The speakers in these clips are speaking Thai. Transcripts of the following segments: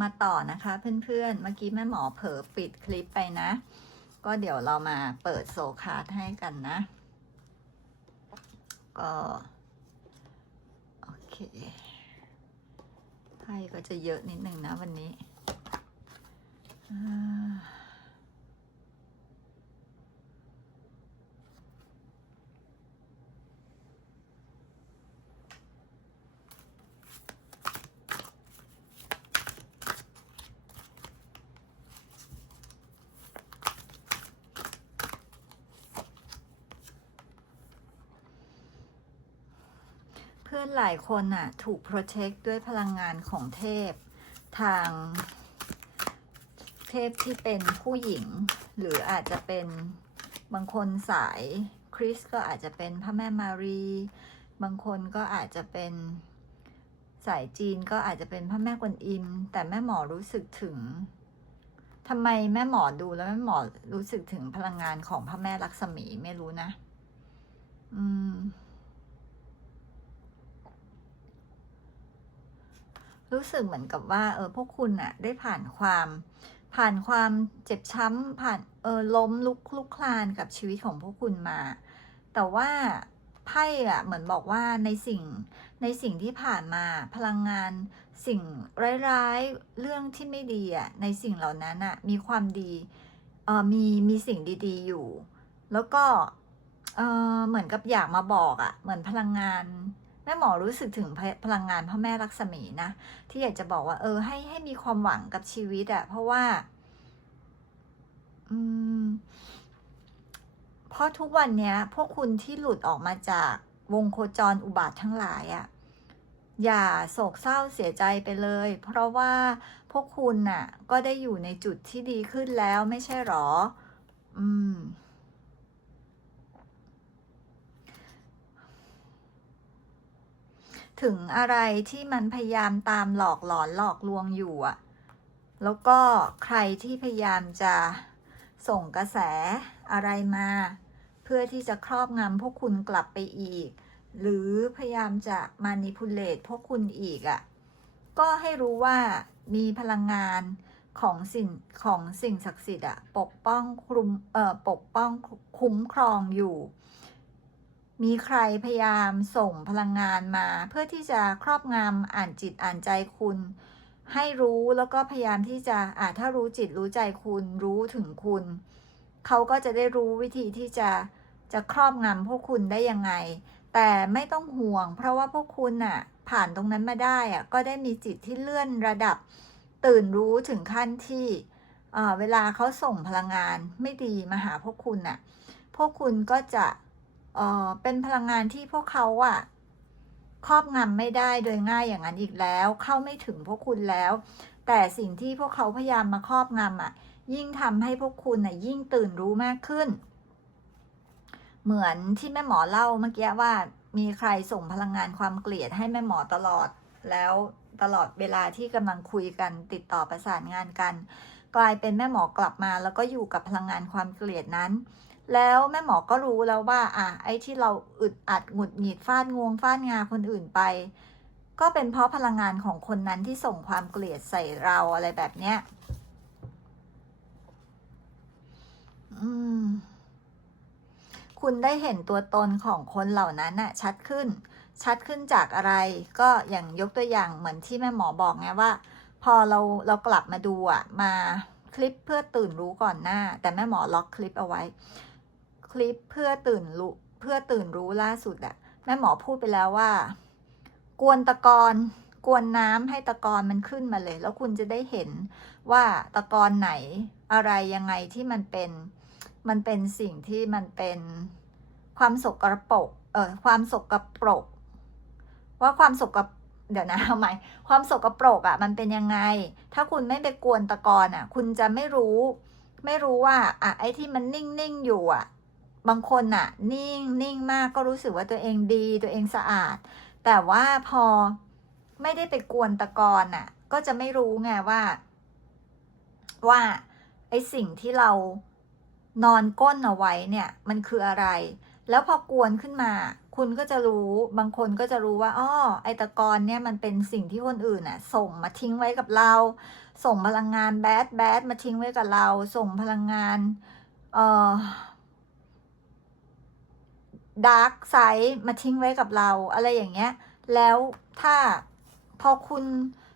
มาต่อนะคะเพื่อนๆ เมื่อกี้แม่หมอเผลอปิดคลิปไปนะ ก็เดี๋ยวเรามาเปิดโซคาร์ดให้กันนะ ก็ โอเคไพ่ก็จะเยอะนิดนึงนะวันนี้อ่า พื่อนหลายคนอะ ถูกโปรเทคด้วยพลังงานของเทพ ทางเทพที่เป็นผู้หญิง หรืออาจจะเป็นบางคนสายคริสก็อาจจะเป็นพระแม่มารี บางคนก็อาจจะเป็นสายจีนก็อาจจะเป็นพระแม่กวนอิม แต่แม่หมอรู้สึกถึงทำไมแม่หมอดูแล้วแม่หมอรู้สึกถึงพลังงานของพระแม่ลักษมีไม่รู้นะ อืม รู้สึกเหมือนกับว่าเออพวกคุณอะได้ผ่านความ ผ่านความเจ็บช้ำผ่านเออล้มลุกคลุกคลานกับชีวิตของพวกคุณมา แต่ว่าไพ่อะเหมือนบอกว่าในสิ่งในสิ่งที่ผ่านมาพลังงานสิ่งร้ายๆเรื่องที่ไม่ดีอะในสิ่งเหล่านั้นอะมีความดีเออมีมีสิ่งดีๆอยู่ แล้วก็เออเหมือนกับอยากมาบอกอะเหมือนพลังงาน แม่หมอรู้สึกถึงพพลังงานพ่อแม่ลักษมีนะ ที่อยากจะบอกว่า เออ ให้ให้มีความหวังกับชีวิตอะเพราะว่า อืม เพราะทุกวันเนี้ย พวกคุณที่หลุดออกมาจากวงโคจรอุบาททั้งหลายอะอย่าโศกเศร้าเสียใจไปเลย เพราะว่าพวกคุณน่ะ ก็ได้อยู่ในจุดที่ดีขึ้นแล้วไม่ใช่หรอ อืม ถึงอะไรที่มันพยายามตามหลอกหลอนหลอกลวงอยู่อะแล้วก็ใครที่พยายามจะส่งกระแสอะไรมา เพื่อที่จะครอบงำพวกคุณกลับไปอีก หรือพยายามจะมานิพุเลตพวกคุณอีกอะก็ให้รู้ว่ามีพลังงานของสิ่งของสิ่งศักดิ์สิทธิ์อะปกป้องคุมเอ่อปกป้องคุ้มครองอยู่ มีใครพยายามส่งพลังงานมา เพื่อที่จะครอบงำอ่านจิตอ่านใจคุณ ให้รู้แล้วก็พยายามที่จะอ่าถ้ารู้จิตรู้ใจคุณรู้ถึงคุณ เขาก็จะได้รู้วิธีที่จะจะครอบงำพวกคุณได้ยังไง แต่ไม่ต้องห่วง เพราะว่าพวกคุณน่ะผ่านตรงนั้นมาได้อะก็ได้มีจิตที่เลื่อนระดับ ตื่นรู้ถึงขั้นที่เอ่อเวลาเขาส่งพลังงานไม่ดีมาหาพวกคุณน่ะ พวกคุณก็จะ เอ่อเป็นพลังงานที่พวกเขาอะครอบงำไม่ได้โดยง่ายอย่างนั้นอีกแล้ว เข้าไม่ถึงพวกคุณแล้ว แต่สิ่งที่พวกเขาพยายามมาครอบงำอะยิ่งทำให้พวกคุณน่ะยิ่งตื่นรู้มากขึ้น เหมือนที่แม่หมอเล่าเมื่อกี้ว่ามีใครส่งพลังงานความเกลียดให้แม่หมอตลอด แล้วตลอดเวลาที่กำลังคุยกันติดต่อประสานงานกัน กลายเป็นแม่หมอกลับมา แล้วก็อยู่กับพลังงานความเกลียดนั้น แล้วแม่หมอก็รู้แล้วว่า อะไอ้ที่เราอึดอัดหงุดหงิดฟาดงวงฟาดงาคนอื่นไป ก็เป็นเพราะพลังงานของคนนั้นที่ส่งความเกลียดใส่เราอะไรแบบเนี้ยอืมคุณได้เห็นตัวตนของคนเหล่านั้นน่ะ ชัดขึ้น ชัดขึ้นจากอะไร ก็อย่างยกตัวอย่างเหมือนที่แม่หมอบอกไงว่า พอเราเรากลับมาดูอะ มาคลิปเพื่อตื่นรู้ก่อนหน้า แต่แม่หมอล็อกคลิปเอาไว้ ลิปเพื่อตื่นรู้เพื่อตื่นรู้ล่าสุดอะแม่หมอพูดไปแล้วว่า กวนตะกอนกวนน้ำให้ตะกอนมันขึ้นมาเลย แล้วคุณจะได้เห็นว่าตะกอนไหนอะไรยังไงที่มันเป็นมันเป็นสิ่งที่มันเป็นความสกรปรกเออความสกปรก ว่าความสกรเดี๋ยวนะทำไมความสกปรกอะ่ะ มันเป็นยังไง ถ้าคุณไม่ไปกวนตะกอนอะ่ะ คุณจะไม่รู้ ไม่รู้ว่า อะไอ้ที่มันนิ่งๆอยู่อะ บางคนน่ะนิ่งนิ่งมากก็รู้สึกว่าตัวเองดีตัวเองสะอาด แต่ว่าพอไม่ได้ไปกวนตะกอนน่ะก็จะไม่รู้ไงว่า ว่าไอสิ่งที่เรานอนก้นเอาไว้เนี่ยมันคืออะไร แล้วพอกวนขึ้นมา คุณก็จะรู้บางคนก็จะรู้ว่าอ้อไอตะกอนเนี่ยมันเป็นสิ่งที่คนอื่นน่ะส่งมาทิ้งไว้กับเรา ส่งพลังงานแบดแบดมาทิ้งไว้กับเรา ส่งพลังงาน เอ่อ ดาร์กไซด์มาทิ้งไว้กับเราอะไรอย่างเงี้ย แล้วถ้าพอคุณ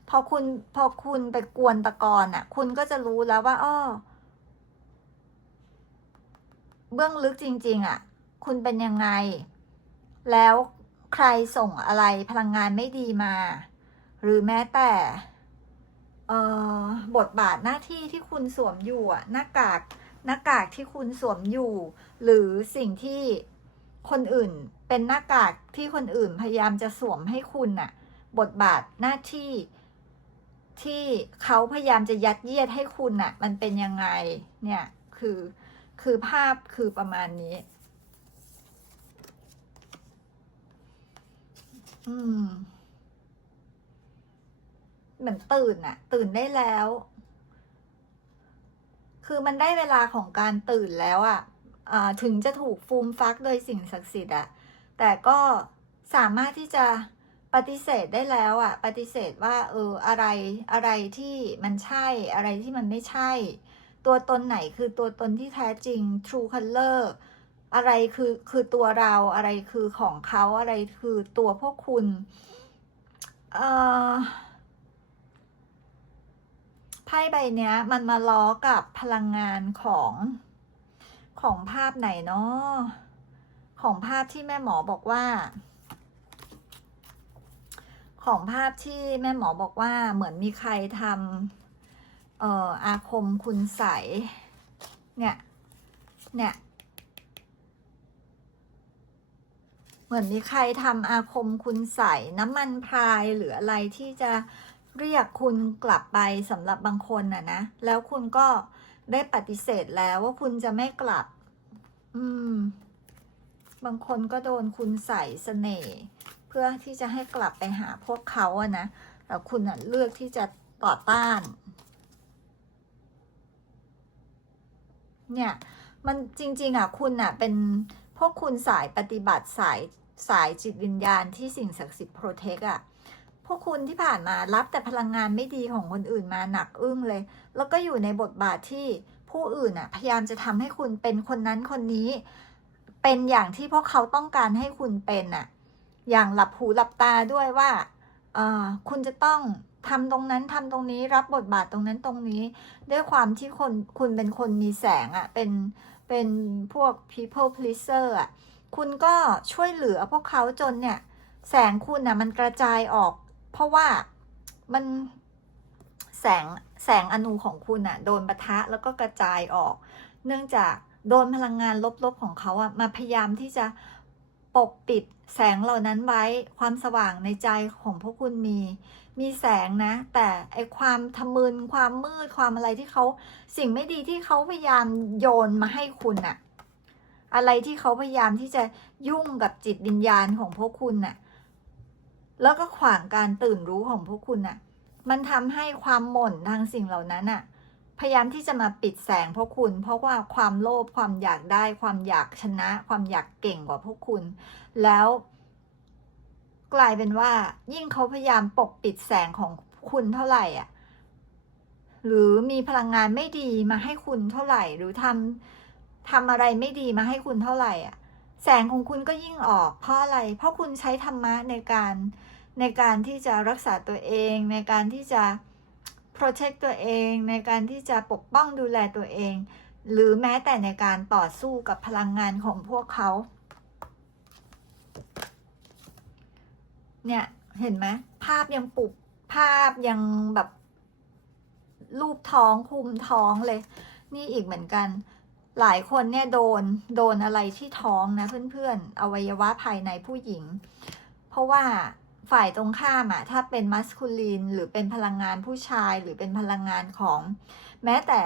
พอคุณพอคุณไปกวนตะกอนอะ คุณก็จะรู้แล้วว่าอ้อเบื้องลึกจริง ๆอะ คุณเป็นยังไง แล้วใครส่งอะไรพลังงานไม่ดีมา หรือแม้แต่เอ่อบทบาทหน้าที่ที่คุณสวมอยู่อะหน้ากากหน้ากากที่คุณสวมอยู่ หรือสิ่งที่ คนอื่นเป็นหน้ากากที่คนอื่นพยายามจะสวมให้คุณน่ะ บทบาทหน้าที่ที่เขาพยายามจะยัดเยียดให้คุณน่ะ มันเป็นยังไงเนี่ยคือคือภาพคือประมาณนี้ อืมเหมือนตื่นอะตื่นได้แล้ว คือมันได้เวลาของการตื่นแล้วอะอ่า ถึงจะถูกฟูมฟักโดยสิ่งศักดิ์สิทธิ์อะแต่ก็สามารถที่จะปฏิเสธได้แล้วอะปฏิเสธว่าเอออะไรอะไรที่มันใช่อะไรที่มันไม่ใช่ ตัวตนไหนคือตัวตนที่แท้จริง true color อะไรคือคือตัวเราอะไรคือของเขาอะไรคือตัวพวกคุณเอ่อไพ่ใบเนี้ย มันมาล้อกับพลังงานของ ของภาพไหนเนาะของภาพที่แม่หมอบอกว่า ของภาพที่แม่หมอบอกว่าเหมือนมีใครทำเอ่ออาคมคุณใสเนี่ย เนี่ยเหมือนมีใครทำอาคมคุณใส่น้ำมันพรายหรืออะไรที่จะเรียกคุณกลับไปสำหรับบางคนน่ะนะ แล้วคุณก็ ได้ปฏิเสธแล้วว่าคุณจะไม่กลับ อืม บางคนก็โดนคุณใส่เสน่ห์เพื่อที่จะให้กลับไปหาพวกเขาอะนะ แต่คุณอะเลือกที่จะต่อต้าน เนี่ย มันจริง ๆอะคุณอะเป็นพวกคุณสายปฏิบัติสายสายจิตวิญญาณที่สิ่งศักดิ์สิทธิ์โปรเทคอะ วกคุณที่ผ่านมารับแต่พลังงานไม่ดีของคนอื่นมาหนักอึ้งเลย แล้วก็อยู่ในบทบาทที่ผู้อื่นอะพยายามจะทำให้คุณเป็นคนนั้นคนนี้ เป็นอย่างที่พวกเขาต้องการให้คุณเป็นอะ อย่างหลับหูหลับตาด้วยว่าเออคุณจะต้องทำตรงนั้นทำตรงนี้รับบทบาทตรงนั้นตรงนี้ ด้วยความที่คนคุณเป็นคนมีแสงอะ่ะเป็นเป็นพวก people pleaser อะ่ะคุณก็ช่วยเหลือพวกเขาจนเนี่ย แสงคุณอะมันกระจายออก เพราะว่ามันแสงแสงอนูของคุณอะโดนปะทะแล้วก็กระจายออก เนื่องจากโดนพลังงานลบๆของเขาอะมาพยายามที่จะปกปิดแสงเหล่านั้นไว้ความสว่างในใจของพวกคุณมี มีแสงนะ แต่ไอความทะมึนความมืดความอะไรที่เขาสิ่งไม่ดีที่เขาพยายามโยนมาให้คุณน่ะอะไรที่เขาพยายามที่จะยุ่งกับจิตวิญญาณของพวกคุณน่ะ แล้วก็ขวางการตื่นรู้ของพวกคุณน่ะ มันทำให้ความหม่นทางสิ่งเหล่านั้นน่ะ พยายามที่จะมาปิดแสงพวกคุณ เพราะว่าความโลภความอยากได้ ความอยากชนะ ความอยากเก่งกว่าพวกคุณ แล้ว กลายเป็นว่า ยิ่งเขาพยายามปกปิดแสงของคุณเท่าไหร่อะ หรือมีพลังงานไม่ดีมาให้คุณเท่าไหร่ หรือทำทำอะไรไม่ดีมาให้คุณเท่าไหร่อะ แสงของคุณก็ยิ่งออกเพราะอะไร เพราะคุณใช้ธรรมะในการ ในการที่จะรักษาตัวเอง ในการที่จะ protect ตัวเอง ในการที่จะปกป้องดูแลตัวเอง หรือแม้แต่ในการต่อสู้กับพลังงานของพวกเขา เนี่ยเห็นไหมภาพยังปุบภาพยังแบบรูปท้องคุมท้องเลย นี่อีกเหมือนกัน หลายคนเนี่ยโดนโดนอะไรที่ท้องนะเพื่อนๆอวัยวะภายในผู้หญิง เพราะว่า ฝ่ายตรงข้ามอะถ้าเป็นมัสคูลีนหรือเป็นพลังงานผู้ชายหรือเป็นพลังงานของ แม้แต่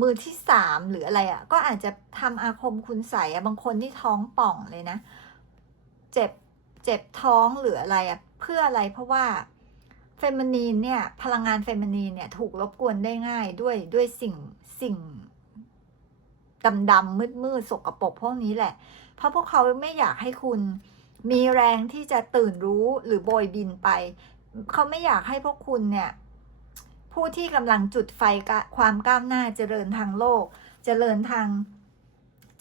มือที่สามหรืออะไรอะก็อาจจะทำอาคมคุณใส่อะบางคนที่ท้องป่องเลยนะ เจ็บเจ็บท้องหรืออะไรอะเพื่ออะไรเพราะว่าเฟมินีนเนี่ยพลังงานเฟมินีนเนี่ยถูกรบกวนได้ง่ายด้วยด้วยสิ่งสิ่งดำดำมืดมืดสกรปรกพวกนี้แหละ เพราะพวกเขาไม่อยากให้คุณ มีแรงที่จะตื่นรู้หรือโบยบินไป เขาไม่อยากให้พวกคุณเนี่ย ผู้ที่กำลังจุดไฟความก้าวหน้าเจริญทางโลก เจริญทาง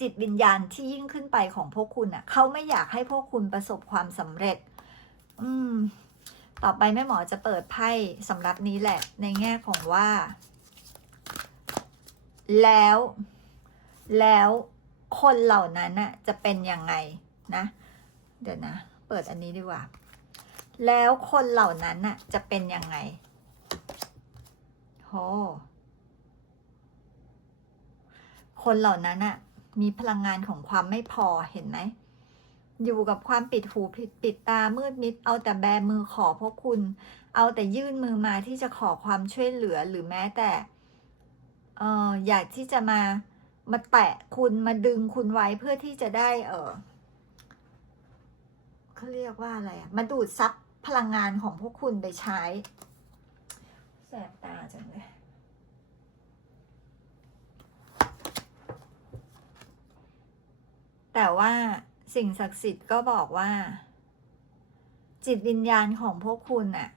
จิตวิญญาณที่ยิ่งขึ้นไปของพวกคุณอะ เขาไม่อยากให้พวกคุณประสบความสำเร็จ อืม ต่อไปแม่หมอจะเปิดไพ่สำหรับนี้แหละ ในแง่ของว่า แล้ว แล้วคนเหล่านั้นน่ะ จะเป็นยังไงนะ เดี๋ยวนะ เปิดอันนี้ดีกว่า แล้วคนเหล่านั้นน่ะ จะเป็นยังไงโหคนเหล่านั้นน่ะ มีพลังงานของความไม่พอเห็นไหมอยู่กับความปิดหูปิดปิดตามืดมิด เอาแต่แบมือขอพวกคุณ เอาแต่ยื่นมือมาที่จะขอความช่วยเหลือหรือแม้แต่เอออยากที่จะมามาแตะคุณมาดึงคุณไว้เพื่อที่จะได้ เออ เขาเรียกว่าอะไรอะมาดูดซับพลังงานของพวกคุณไปใช้ แสบตาจังเลย แต่ว่าสิ่งศักดิ์สิทธิ์ก็บอกว่า จิตวิญญาณของพวกคุณน่ะ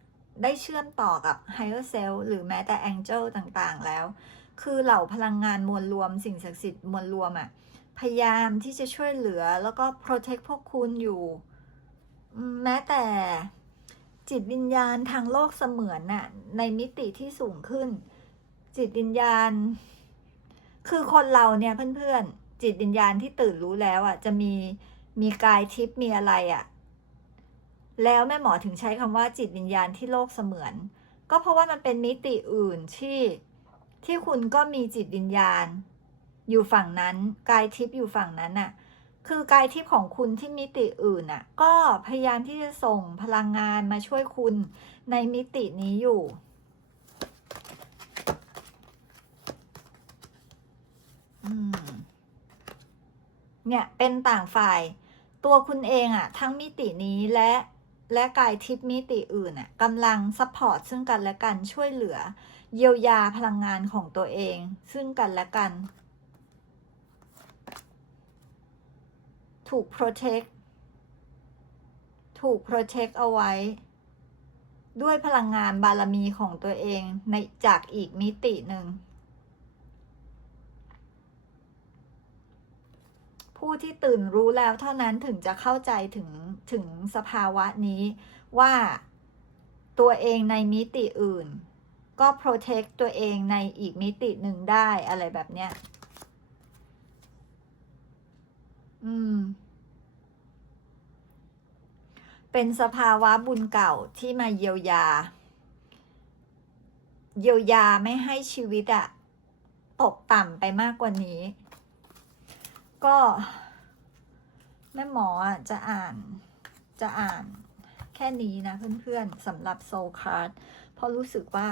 ได้เชื่อมต่อกับ higher self หรือแม้แต่ angel ต่างๆ แล้ว คือเหล่าพลังงานมวลรวม สิ่งศักดิ์สิทธิ์มวลรวมอะ่ะพยายามที่จะช่วยเหลือแล้วก็ protect พวกคุณอยู่ แม้แต่จิตวิญญาณทางโลกเสมือนน่ะในมิติที่สูงขึ้น จิตวิญญาณ คือคนเราเนี่ยเพื่อนๆ จิตวิญญาณที่ตื่นรู้แล้วอะจะมีมีกายทิพย์มีอะไรอะแล้วแม่หมอถึงใช้คำว่าจิตวิญญาณที่โลกเสมือน ก็เพราะว่ามันเป็นมิติอื่นที่ที่คุณก็มีจิตวิญญาณ อยู่ฝั่งนั้น กายทิพย์อยู่ฝั่งนั้นน่ะ คือกายทิพย์ของคุณที่มิติอื่นน่ะ ก็พยายามที่จะส่งพลังงานมาช่วยคุณในมิตินี้อยู่เนี่ยเป็นต่างฝ่าย ตัวคุณเองอะทั้งมิตินี้และและกายทิพย์มิติอื่นอะกำลังซัพพอร์ตซึ่งกันและกันช่วยเหลือ เยียวยาพลังงานของตัวเอง ซึ่งกันและกัน ถูก protect ถูก protect เอาไว้ ด้วยพลังงานบารมีของตัวเองในจากอีกมิติหนึ่ง ผู้ที่ตื่นรู้แล้วเท่านั้นถึงจะเข้าใจถึงถึงสภาวะนี้ว่าตัวเองในมิติอื่น ก็ protect ตัวเองในอีกมิติหนึ่งได้อะไรแบบเนี้ย อืม เป็นสภาวะบุญเก่าที่มาเยียวยา เยียวยาไม่ให้ชีวิตอะตกต่ำไปมากกว่านี้ ก็แม่หมออะจะอ่านจะอ่านแค่นี้นะเพื่อนๆสำหรับโซคาร์ดเพราะรู้สึกว่า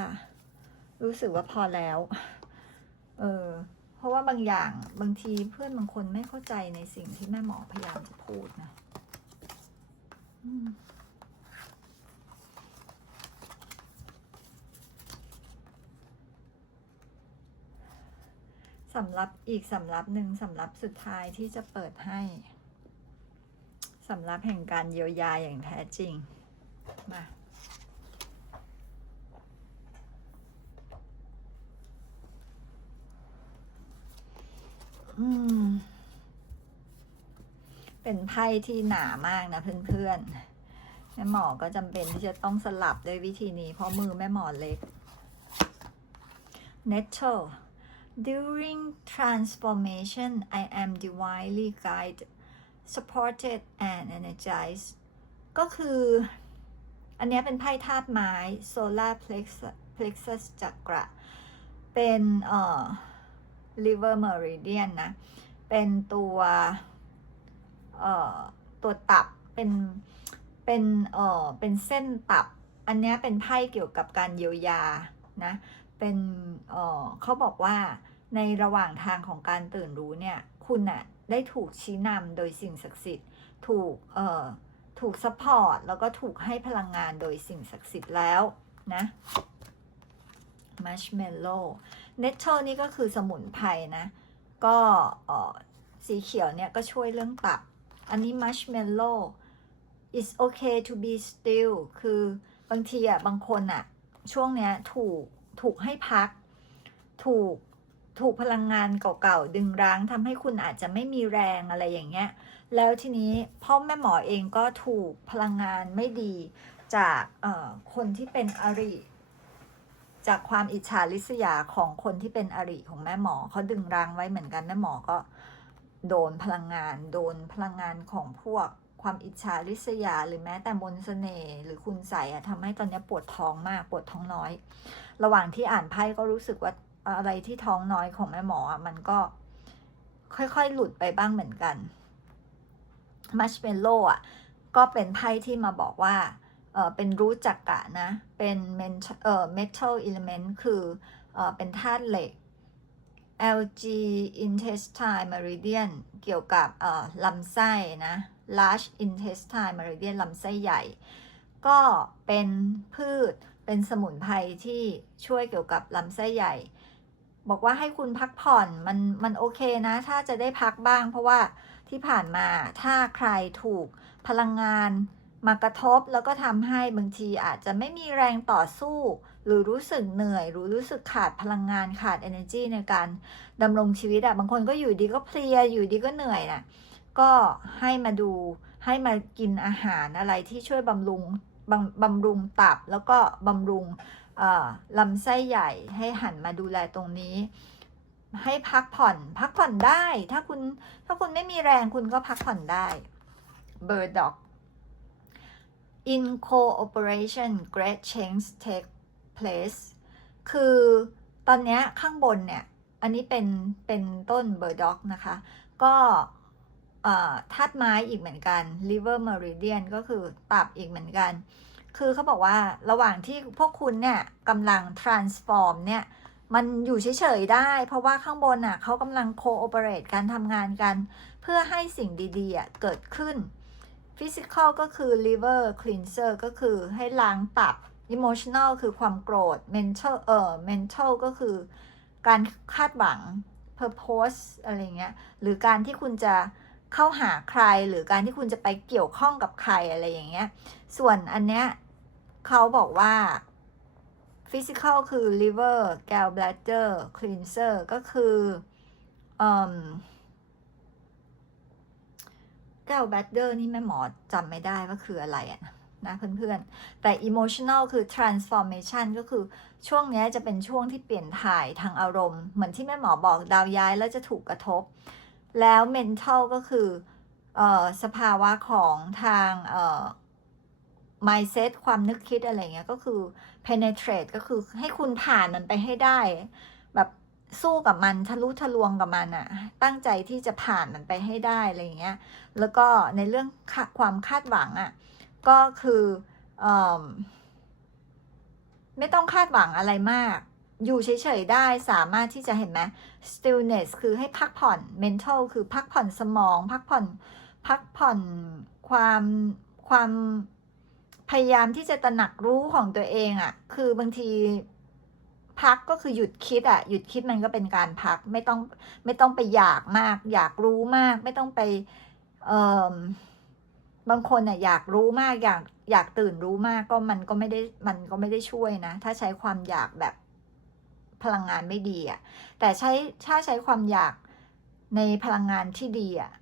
รู้สึกว่าพอแล้ว เออ เพราะว่าบางอย่างบางทีเพื่อนบางคนไม่เข้าใจในสิ่งที่แม่หมอพยายามจะพูดนะสำรับอีกสำรับหนึ่งสำรับสุดท้ายที่จะเปิดให้สำรับแห่งการเยียวยาอย่างแท้จริง มา เป็นไพ่ที่หนามากนะเพื่อนๆ แม่หมอก็จำเป็นที่จะต้องสลับด้วยวิธีนี้ เพราะมือแม่หมอเล็ก Nature during transformation I am divinely guided supported and energized ก็คือ อันนี้เป็นไพ่ธาตุไม้ solar plexus จักระ เป็นเอ่อ liver meridian นะ เป็นตัวเอ่อตัวตับเป็นเป็นเอ่อเป็นเส้นตับ อันนี้เป็นไพ่เกี่ยวกับการเยียวยานะเป็นเอ่อเขาบอกว่าในระหว่างทางของการตื่นรู้เนี่ยคุณน่ะได้ถูกชี้นำโดยสิ่งศักดิ์สิทธิ์ถูกเอ่อถูกซัพพอร์ตแล้วก็ถูกให้พลังงานโดยสิ่งศักดิ์สิทธิ์แล้วนะมัชเมลโล่ เนทเทิลนี่ก็คือสมุนไพรนะ ก็สีเขียวเนี่ยก็ช่วยเรื่องตับ อันนี้ marshmallow it's okay to be still คือบางทีอะบางคนอะ ช่วงเนี้ยถูกถูกให้พัก ถูกถูกพลังงานเก่าๆ ดึงรั้งทำให้คุณอาจจะไม่มีแรงอะไรอย่างเงี้ย แล้วทีนี้พ่อแม่หมอเองก็ถูกพลังงานไม่ดีจากคนที่เป็นอริ จากความอิจฉาริษยาของคนที่เป็นอริของแม่หมอเขาดึงรังไว้เหมือนกันแม่หมอก็โดนพลังงาน โดนพลังงานของพวกความอิจฉาริษยา หรือแม้แต่มนต์เสน่ห์หรือคุณใสอะทำให้ตอนนี้ปวดท้องมากปวดท้องน้อย ระหว่างที่อ่านไพ่ก็รู้สึกว่าอะไรที่ท้องน้อยของแม่หมออะมันก็ค่อยๆ หลุดไปบ้างเหมือนกันมัชเมลโล่อะก็เป็นไพ่ที่มาบอกว่า เป็นรู้จักกะนะ เป็นเมนเอ่อ metal element คือเออเป็นธาตุเหล็ก Lg intestine meridian เกี่ยวกับลำไส้นะ large intestine meridian ลำไส้ใหญ่ ก็เป็นพืชเป็นสมุนไพรที่ช่วยเกี่ยวกับลำไส้ใหญ่ บอกว่าให้คุณพักผ่อนมันมันโอเคนะ ถ้าจะได้พักบ้าง เพราะว่าที่ผ่านมาถ้าใครถูกพลังงาน มากระทบแล้วก็ทำให้บางทีอาจจะไม่มีแรงต่อสู้ หรือรู้สึกเหนื่อย หรือรู้สึกขาดพลังงานขาด energy ในการดำรงชีวิตอะบางคนก็อยู่ดีก็เพลียอยู่ดีก็เหนื่อยนะก็ให้มาดูให้มากินอาหารอะไรที่ช่วยบำรุงบำบำรุงตับแล้วก็บำรุงลำไส้ใหญ่ให้หันมาดูแลตรงนี้ ให้พักผ่อน พักผ่อนได้ ถ้าคุณถ้าคุณไม่มีแรงคุณก็พักผ่อนได้ Bird Dog in cooperation great change take place คือตอนนี้ข้างบนเนี่ย อันนี้เป็นเป็นต้นเบอร์ด็อกนะคะ ก็ธาตุไม้อีกเหมือนกัน liver meridian ก็คือตับอีกเหมือนกัน คือเขาบอกว่าระหว่างที่พวกคุณเนี่ยกำลัง transform เนี่ย มันอยู่เฉยๆได้ เพราะว่าข้างบนน่ะเขากำลัง cooperate การทำงานกัน เพื่อให้สิ่งดีๆเกิดขึ้น physical ก็คือ liver cleanser ก็คือให้ล้างตับ emotional คือความโกรธ mental เอ่อ mental ก็คือการคาดหวัง purpose อะไรเงี้ย หรือการที่คุณจะเข้าหาใคร หรือการที่คุณจะไปเกี่ยวข้องกับใครอะไรอย่างเงี้ย ส่วนอันเนี้ยเขาบอกว่า physical คือ liver gallbladder cleanser ก็คือเอ่อ แก้วแบดเดอร์นี่แม่หมอจำไม่ได้ว่าคืออะไรอะนะเพื่อนๆ แต่ emotional คือ transformation ก็คือช่วงนี้จะเป็นช่วงที่เปลี่ยนถ่ายทางอารมณ์ เหมือนที่แม่หมอบอกดาวย้ายแล้วจะถูกกระทบ แล้ว mental ก็คือออสภาวะของทาง mindset ความนึกคิดอะไรเงี้ยก็คือ penetrate ก็คือให้คุณผ่านมันไปให้ได้ แบบ สู้กับมันทะลุทะลวงกับมันอะตั้งใจที่จะผ่านมันไปให้ได้อะไรเงี้ยแล้วก็ในเรื่องความคาดหวังอะก็คืออไม่ต้องคาดหวังอะไรมาก อยู่เฉยๆได้สามารถที่จะเห็นไหม stillness คือให้พักผ่อน mental คือพักผ่อนสมอง พักผ่อนพักผ่อนความความพยายามที่จะตระหนักรู้ของตัวเองอะ่ะ คือบางที พักก็คือหยุดคิดอะหยุดคิดมันก็เป็นการพักไม่ต้องไม่ต้องไปอยากมาก อยากรู้มาก ไม่ต้องไปเอ่อบางคนอะอยากรู้มากอยากอยากตื่นรู้มากก็มันก็ไม่ได้มันก็ไม่ได้ช่วยนะ ถ้าใช้ความอยากแบบพลังงานไม่ดีอะแต่ใช้ถ้าใช้ความอยากในพลังงานที่ดีอะ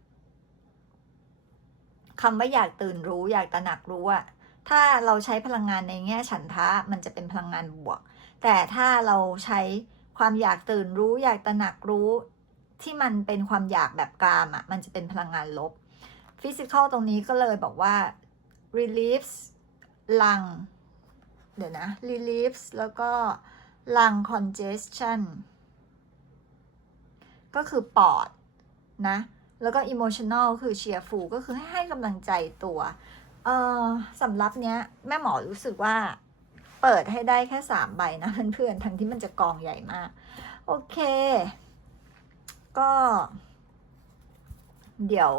คำว่าอยากตื่นรู้อยากตระหนักรู้อะถ้าเราใช้พลังงานในแง่ฉันทะมันจะเป็นพลังงานบวก แต่ถ้าเราใช้ความอยากตื่นรู้ อยากตระหนักรู้ที่มันเป็นความอยากแบบกามอะมันจะเป็นพลังงานลบฟิสิกอลตรงนี้ก็เลยบอกว่า relieves ลัง เดี๋ยวนะ relieves แล้วก็ลัง congestion ก็คือปอดนะ แล้วก็ emotional คือ cheerful ก็คือให้ให้กำลังใจตัว เออสำหรับเนี้ย แม่หมอรู้สึกว่า เปิดให้ได้แค่สามใบนะเพื่อนๆทั้งที่มันจะกองใหญ่มาก โอเค ก็ เดี๋ยว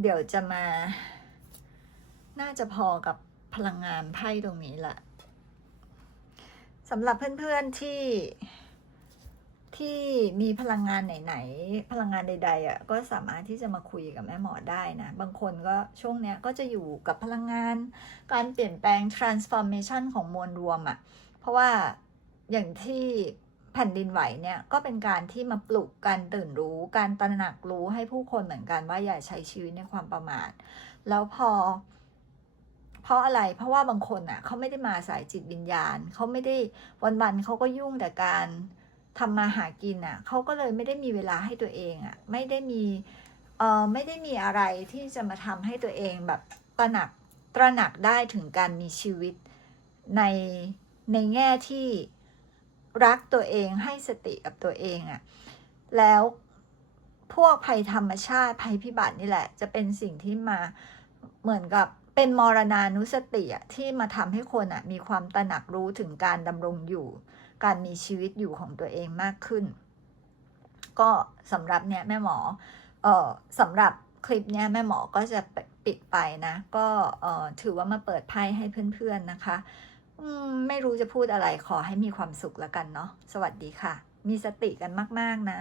เดี๋ยวจะมา น่าจะพอกับพลังงานไพ่ตรงนี้แหละสำหรับเพื่อนๆที่ ที่มีพลังงานไหนๆพลังงานใดๆอะก็สามารถที่จะมาคุยกับแม่หมอได้นะบางคนก็ช่วงเนี้ยก็จะอยู่กับพลังงาน การเปลี่ยนแปลง transformation ของมวลรวมอะเพราะว่าอย่างที่แผ่นดินไหวเนี่ยก็เป็นการที่มาปลุกการตื่นรู้ การตระหนักรู้ให้ผู้คนเหมือนกันว่าอย่าใช้ชีวิตในความประมาท แล้วพอ เพราะอะไรเพราะว่าบางคนอะเขาไม่ได้มาสายจิตวิญญาณเขาไม่ได้วันๆเขาก็ยุ่งแต่การ ทำมาหากินอะเขาก็เลยไม่ได้มีเวลาให้ตัวเองอะไม่ได้มีเอ่อไม่ได้มีอะไรที่จะมาทำให้ตัวเองแบบตระหนักตระหนักได้ถึงการมีชีวิตในในแง่ที่รักตัวเองให้สติกับตัวเองอะแล้วพวกภัยธรรมชาติภัยพิบัตินี่แหละ จะเป็นสิ่งที่มาเหมือนกับเป็นมรณานุสติอะที่มาทำให้คนอะมีความตระหนักรู้ถึงการดำรงอยู่ การมีชีวิตอยู่ของตัวเองมากขึ้น ก็สำหรับเนี่ยแม่หมอเอ่อสำหรับคลิปเนี้ยแม่หมอก็จะปิดไปนะ ก็เอ่อถือว่ามาเปิดไพ่ให้เพื่อนๆนะคะมไม่รู้จะพูดอะไรขอให้มีความสุขแล้วกันเนาะสวัสดีค่ะ มีสติกันมาก ๆ นะ